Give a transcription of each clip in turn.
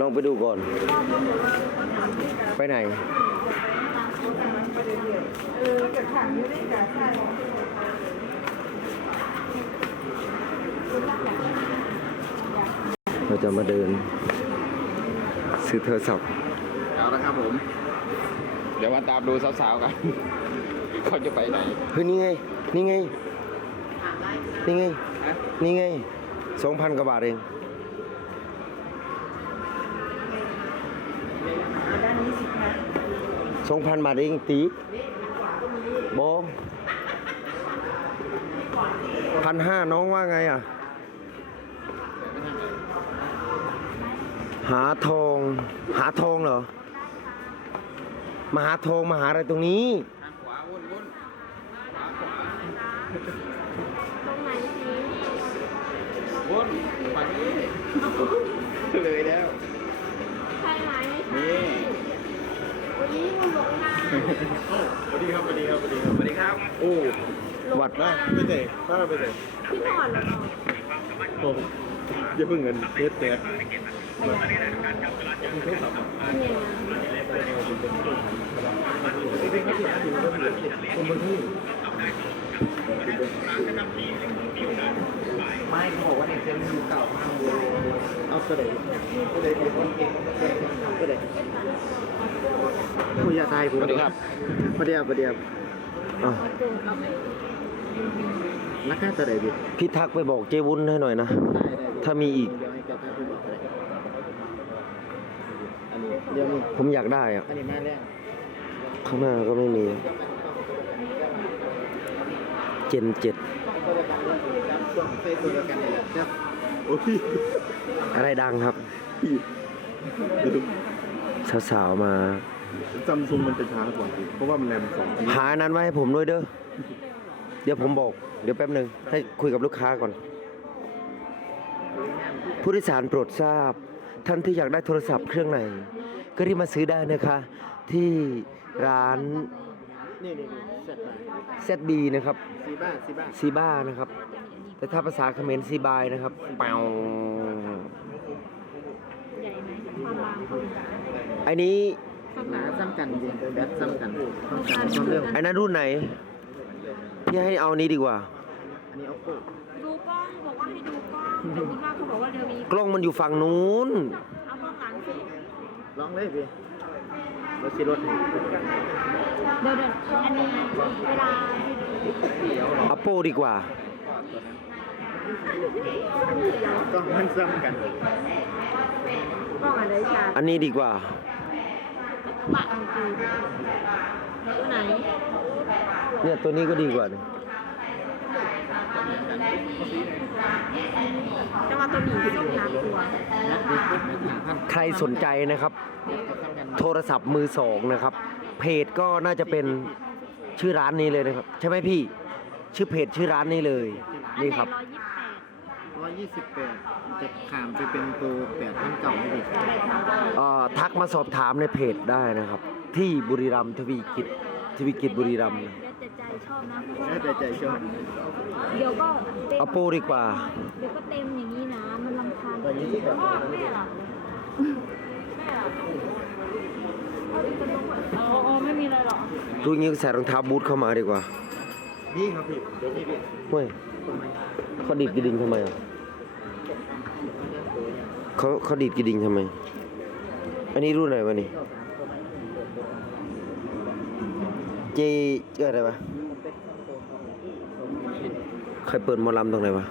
ลองไปดูก่อน ไปไหนเออกับถังอยู่ในกาใช่เราจะมาเดิน ซื้อโทรศัพท์เอาละครับผม เดี๋ยวมาตามดูสาวๆกัน เขาจะไปไหนเฮ้ยนี่ไง นี่ไง นี่ไงฮะนี่ไงสองพันกว่าบาทเอง ด้านนี้สิคะ สองพันบาทเองตีบอพันห้าน้องว่าไงอะ หาทอง หาทองเหรอ มาหาทองมาหาอะไรตรงนี้ทางขวาวนวนขวาขวาตรงไหนสีวนฝั่งนี้เลยแล้ว ใช่ไหมไม่ นี่ ใช่วันนี้คุณหลงทาง สวัสดีครับสวัสดีครับสวัสดีครับสวัสดีครับ โอ้วัดมาไปไหนมาไปไหนพี่นอนเหรอเนาะโอ้อย่าเพิ่งเงินเทสแตกเนี่ย ไม่เขาบอกว่าเนี่ยเซนดูเก่ามากเลยเอาตัวไหนตัวไหนเป็นคนเก่งตัวไหนคุยยาไทยผมสวัสดีครับประเดี๋ยวประเดี๋ยวนักแค่ตัวไหนดิพี่ทักไปบอกเจวุ้นให้หน่อยนะ ถ้ามีอีกผมอยากได้อะข้างหน้าก็ไม่มี เจนเจ็ดโอ้ยอะไรดังครับสาวๆมาซัมซุงมันจะช้ากว่าเพราะว่ามันแรมสองพีหานนั้นไว้ให้ผมด้วยเด้อเดี๋ยวผมบอก เดี๋ยวแป๊บหนึ่งให้คุยกับลูกค้าก่อน ผู้โดยสารโปรดทราบ ท่านที่อยากได้โทรศัพท์เครื่องไหน ก็รีบมาซื้อได้นะคะ ที่ร้าน นี่นี่นี่เสร็จแล้ว ZB นะครับซีบ้าซีบ้าซีบ้านะครับ แต่ถ้าภาษาเขมรซีบายนะครับเปาใหญ่ไหมความบางความหนาไอ้นี้ความหหนานาซ้ำกันจริงแบตซ้ำกันต้องการความเร็วไอ้นั้นรุ่นไหนพี่ให้เอานี้ดีกว่า อันนี้ oppo ดูกล้องบอกว่าให้ดูกล้องแต่คุณว่าเขาบอกว่าเดี๋ยวมีกล้องมันอยู่ฝั่งนู้นเอากล้องหลังสิลองเลยพี่ รถสีรถนี่เดี๋ยวเดี๋ยวอันนี้เวลาอัปโปดีกว่า ก็มันซ้ำกันกล้องอะไรชาอันนี้ดีกว่าบะอังกูตัวไหน เนี่ยตัวนี้ก็ดีกว่านี่แต่ว่าตัวหนีคือต้องหนักตัวนะดีขึ้นไม่ถึงพันใครสนใจนะครับซ้ำกัน โทรศัพท์มือสองนะครับ เพจก็น่าจะเป็นชื่อร้านนี้เลยนะครับ ใช่ไหมพี่ ชื่อเพจชื่อร้านนี้เลยอันนี่ไหนครับร้อยยี่สิบแปดร้อยยี่สิบแปดจะขามไปเป็นตัวแปดพันเก่าไม่ดีเอ่อทักมาสอบถามในเพจได้นะครับ ที่บุรีรัมย์ทวีกิจทวีกิจบุรีรัมย์นะ แล้วแต่ใจชอบนะเพราะว่าแล้วแต่ใจชอบ เดี๋ยวก็เต็มอัปโปดีกว่า เดี๋ยวก็เต็มอย่างนี้นะ มันรำคาญร้อยยี่สิบแปดพ่อแม่ล่ะแม่ล่ะ อ๋ออ๋อไม่มีอะไรหรอกรู้งี้ก็ใส่รองเท้าบูทเข้ามาดีกว่านี่ครับพี่เดี๋ยวพี่พี่เฮ้ยเขาดีดกระดิ่งทำไมอะเขาเขาดีดกระดิ่งทำไม อันนี้รุ่นไหนวะนี่ เจเจออะไรวะใครเปิดหมอลำตรงไหนวะ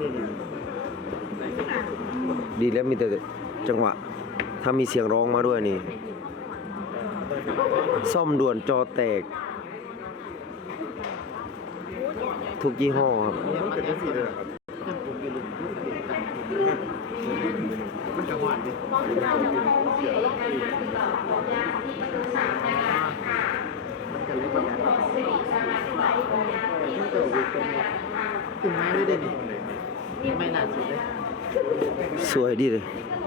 นี่นี่ดีแล้วมีแต่จังหวะ ถ้ามีเสียงร้องมาด้วยนี่ ซ่อมด่วนจอแตก ทุกยี่ห้อครับมันเป็นจังสี่เลยเหรอครับยังผมอยู่ลุมมันจังหวะดิมันจะเล็กกว่านั้นมันเกิดวิกฤตถึงไม้ได้เด่นนี่ไม่น่าสุดเลย สวยดีเลย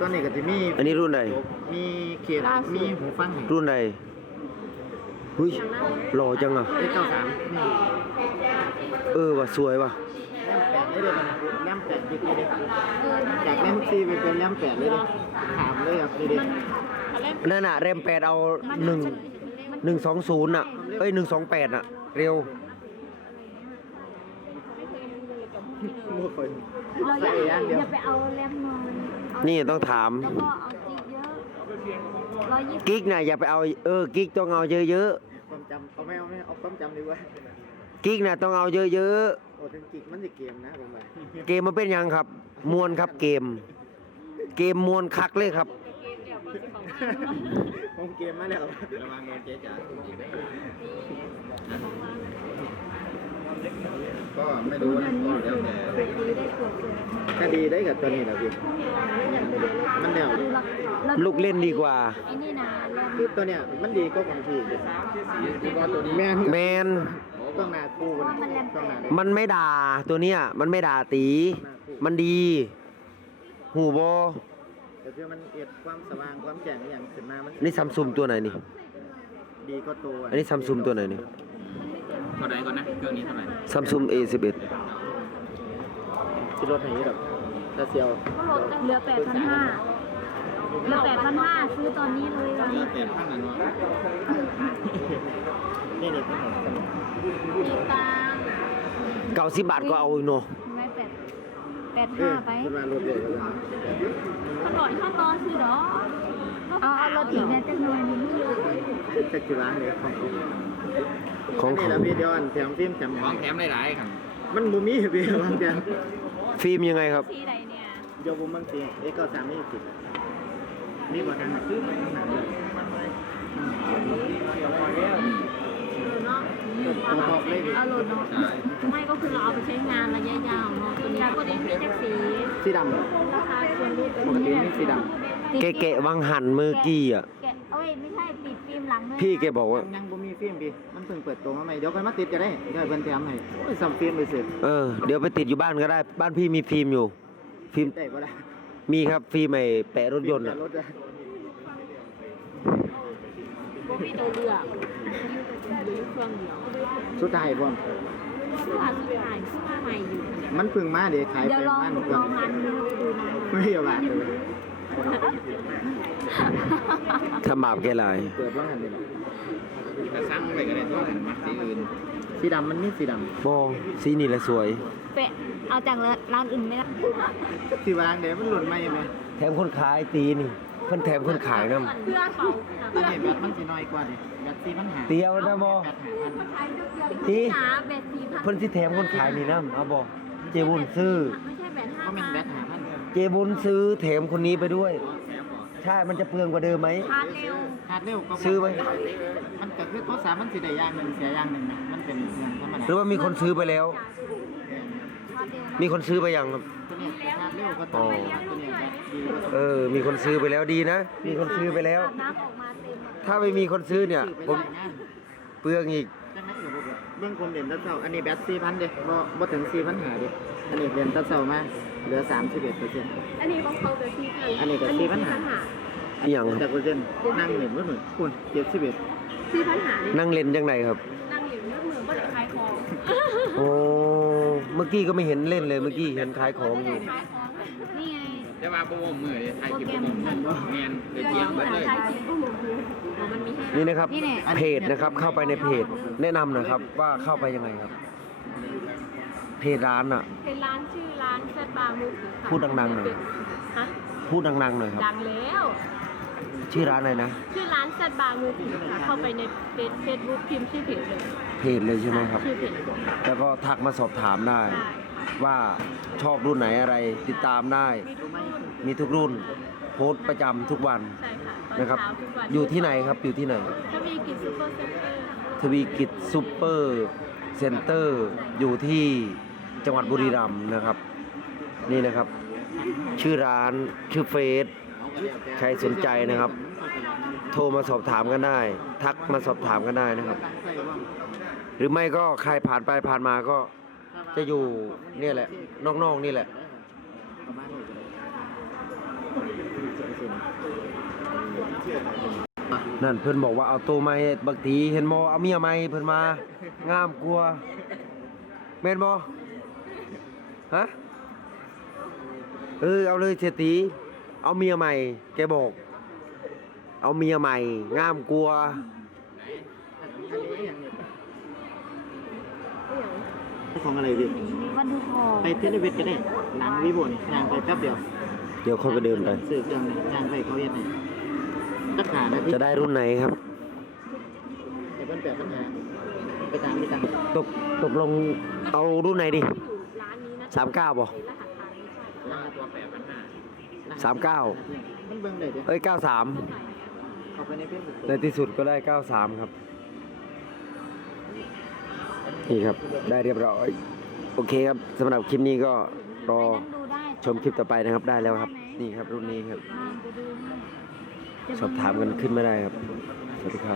ตอนนี้ก็จะมีอันนี้รุ่นใด มีเขียนมีหูฟังรุ่นใดหุ้ยหล่อจังอะเอเก้าสามนี่เออว่ะสวยว่ะเแรมแปดเลยเด้อแรมแปดจิกเลยเด้อเออนั่นแหจาละกแรมซีไปเป็นแรมแปดเลยเด้อถามเลยครับนี่เด้อนั่นน่ะเรมแปดเอาหนึ่งหนึ่งสองศูนย์อะ เอ้ยหนึ่งสองแปดอะ เร็ว มือคนเราอใส่ย่าอย่างเดียวอย่าไปเอาแรมนอนเอานี่ต้องถาม แล้วก็เอาจิกเยอะร้อยยี่สิบกิ๊กน่ะอย่าไปเอาเออกิ๊กต้องเอาเยอะความจำเอาไม่เอาไม่เอาความจำดีกว่าๆกิ๊กน่ะต้องเอาเยอะโอ้ถึงจิกมันจะเกมนะผมว่าๆเกมมันเป็นยังครับ มวนครับเกม เกมมวนคักเลยครับ ผมเกมมาแล้วระวังโดนเจ๊จ๋าถูกอีกได้ ก็ไม่รู้นะก็แล้วแต่คดีได้กับตัวนี้แหละพี่มันแนวดูละเราลูกเล่นดีกว่าไอ้นี่นะแรมคือตัวเนี้ยมันดีก็ของพี่ที่ว่าตัวนี้แม่นแมนต้องหนาคู่กันต้องหนามันไม่ด่าตัวเนี้ยมันไม่ด่าตี มันดี หูโบแต่เพื่อมันเอ็ดความสว่างความแจ่งอย่างขึ้นมามันนี่ซัมซุงตัวไหนนี่ดีก็ตัวอันนี้ซัมซุงตัวไหนนี่ เท่าไหร่ก่อนนะเครื่องนี้เท่าไหร่ซัมซุง A11 ที่รถไหนแบบตาเซียวก็ลดเหลือแปดพันห้าเหลือแปดพันห้าซื้อตอนนี้เลยวันเหลืนี้อแปดพันนะเนาะนี่นี่ที่ผมมีตังค์เก้าสิบบาทก็เอาอีกเนาะไม่แปดแปดเอห้าอไปขึ้นมารถเลยก็ได้อร่อยข้าวตอนซื้อดอกเอาเอารถอีกนะจังหน่อยหนึงจะกี่ล้านเลยของ ของนี่ละพี่เดียวอันแถมฟิล์มแถมของแถมหลายๆครับมันบูมี่พี่บางแถมฟิล์มยังไงครับ สีใดเนี่ยเดี๋ยวผมบางทีเอ็กก็สามนี่สิบนี่กว่านั้นซื้อมาขนาดเลยเนาะตัวท็อปเลยพี่เอาโหลดเนาะไม่ก็คือเราเอาไปใช้งานระยะยาวเนาะตัวนี้ก็ได้มีแท็กสีสีดำ ราคาส่วนลดปกตินี่สีด เกะเกะวังหันเมื่อกี้อะ แกะเอ้ยไม่ใช่ติดฟิล์มหลังด้วยนะพี่แกบอกว่า ยังบูมี่ ฟิล์มพี่มันเพิ่งเปิดตัวมาใหม่เดี๋ยวกันมาติดก็ได้เดี๋ยวให้เพิ่นแถมให้โอ้ยซัมฟิล์มไปเสร็จเออเดี๋ยวไปติดอยู่บ้านก็ได้ บ้านพี่มีฟิล์มอยู่ ฟิล์มได้ก็ได้มีครับฟิล์มไอ้แปะรถยนต์แต่อะรถอะบ่มีตัวเลือกหรือเครื่องเดียวสุดท้ายพร้อมเสื้อผ้าสุดท้ายเสื้อผ้าใหม่อยู่ มันเพิ่งมาเดี๋ยวขายเดี๋ยวไปลองมันลก่ออนงหันดูดูนะไม่ยอมบาทเลยถ้ามาบแกหลายเปิดว่างันเลย แต่สั่งไปก็ได้ตัวมักสีอื่นสีดำมันมีสีดบองสีนี่แหละสวยเปะเอาจากร้านอื่นไม่ได้ำสีวางเดี๋ยวมันหล่นไหมไหมแถมคนขายตีนี่เพิ่นแถมคนขายน้เพื่อเขาตัวนี้แบตมันสีน้อยกว่าดิแบตสีมันหาำเตียวนะบอแบตหาพันตี หาแบตสี่พันเพิ่นสิแถมคนขายนี่น้ำเอาบอเจบุญซื้อ ไม่ใช่แบตห้าก็เป็นพันแบตหาพันเจบุญซื้อแถมคนนี้ไปด้วยแถมบ่ ใช่ มันจะเปลืองกว่าเดิมไหมชาร์จเร็วขาดเร็วก็ซื้อไหม มันก็คือตัวสามมันสีได้อย่างหนึ่งเสียอย่างหนึ่งนะมันเป็นเงินธรรมดาหรือว่ามีคนซื้อไปแล้วชาร์จเร็วมีคนซื้อไปยังครับ ตัวนี้ขาดเร็วก็ตัวนี้ตัวนี้แบตดีกว่าเออ มีคนซื้อไปแล้วดีนะ มีคนซื้อไปแล้ว น้ำออกมาเต็มอะถ้าไม่มีคนซื้อเนี่ย ซื้อไปผมหลายงานเปลืองอีก จังนั้นอยู่บ่เบื้องผมเด่นตะเซาอันนี้แบตสี่พันเด้บ่บ่ถึงสี่พันหาเด้อันนี้เด่นตะเซามา เหลือสามสิบเอ็ดเปอร์เซ็นต์ อันนี้ของเขาแบบที่อันนี้ก็สี่พันหาอหย่างจากเปอร์เซ็นต์นั่งเหม็นว่าเหมือนคุณเจ็ดสิบเอ็ดสี่พันหาเนี่ยนั่งเล่นยังไงครับ นั่งอยู่เนื้อมือก็จะขายของโอ้ เมื่อกี้ก็ไม่เห็นเล่นเลย เมื่อกี้เห็นขายของอยู่ขายของนี่ไงแต่ว่าโปรโมทมือเลยไทยคลิปโปรโมทมือแมนเลยเทียมไปเลยขายของก็หมูอ๋อมันมีให้นี่นะครับนี่แหละเพจนะครับ เข้าไปในเพจ แนะนำหนะครับว่าเข้าไปยังไงครับเพ จร้านอะ เป็นร้านชื่อร้านแซดบาร์มือถือค่ะพูดดังๆหน่อย ฮะพูดดังๆหน่อยครับ ดังแล้ว ชื่อร้านอะไรนะชื่อร้านแซดบาร์มือถือค่ะเข้าไปในเฟซเฟซบุ๊กพิมพ์ชื่อเพจเลยเพจเลยใช่ไหมครับ ชื่อเพจแล้วก็ทักมาสอบถามได้ได้ว่าชอบรุ่นไหนอะไรติดตามได้ มีทุกรุ่นมีทุกรุ่น โพสต์ประจำทุกวันใช่ค่ะตอนนะครับ เช้าทุกวันอยู่ที่ไหนครับอยู่ที่ไหน ถ้ามีกิจซูเปอร์เซ็นเตอร์ทวีกิจซูเปอร์เซ็นเตอร์อยู่ที่ จังหวัดบุรีรัมย์นะครับ นี่นะครับ ชื่อร้านชื่อเฟซใครสนใจนะครับ โทรมาสอบถามกันได้ ทักมาสอบถามกันได้นะครับ หรือไม่ก็ใครผ่านไปผ่านมาก็จะอยู่เนี่ยแหละ นอกๆนี่แหละ นั่นเพิ่อนบอกว่าเอาตัวไม่บางทีเห็นบ่เอาเมียไม่เพิ่อนมางามกลัวแม่นบ่ ฮะ เออ เอาเลยเศรษฐีเอาเมียใหม่ แกบอก เอาเมียใหม่ งามกลัว ของอะไรพี่วันดูทองไปเทเลเวทก็ได้หนังวิโบนี่ยางไปแป๊บเดียวเดี๋ยวค่อยไปเดินไป สืบจังเลยย่างไปเขาเย็นนี่ตักหานะพี่จะได้รุ่นไหนครับ แต่เพิ่นแปดปัญหาไปตามไปตามตกตกลงเอารุ่นไหนดี สามเก้าบ่รหัสทางไม่ใช่ราคาตัวแปดพันห้าสามเก้ามันเบิ่งได้เด้อเอ้ยเก้าสามเข้าไปในเฟซบุ๊กในที่สุดก็ได้เก้าสามครับ นี่ครับ ได้เรียบร้อย โอเคครับสำหรับคลิปนี้ก็รอไปนั่งดูได้ชมคลิปต่อไปนะครับ ได้แล้วครับ นี่ครับรุ่นนี้ครับอ่าไปดูให้สอบถามกันขึ้นไม่ได้ครับ สวัสดีครับ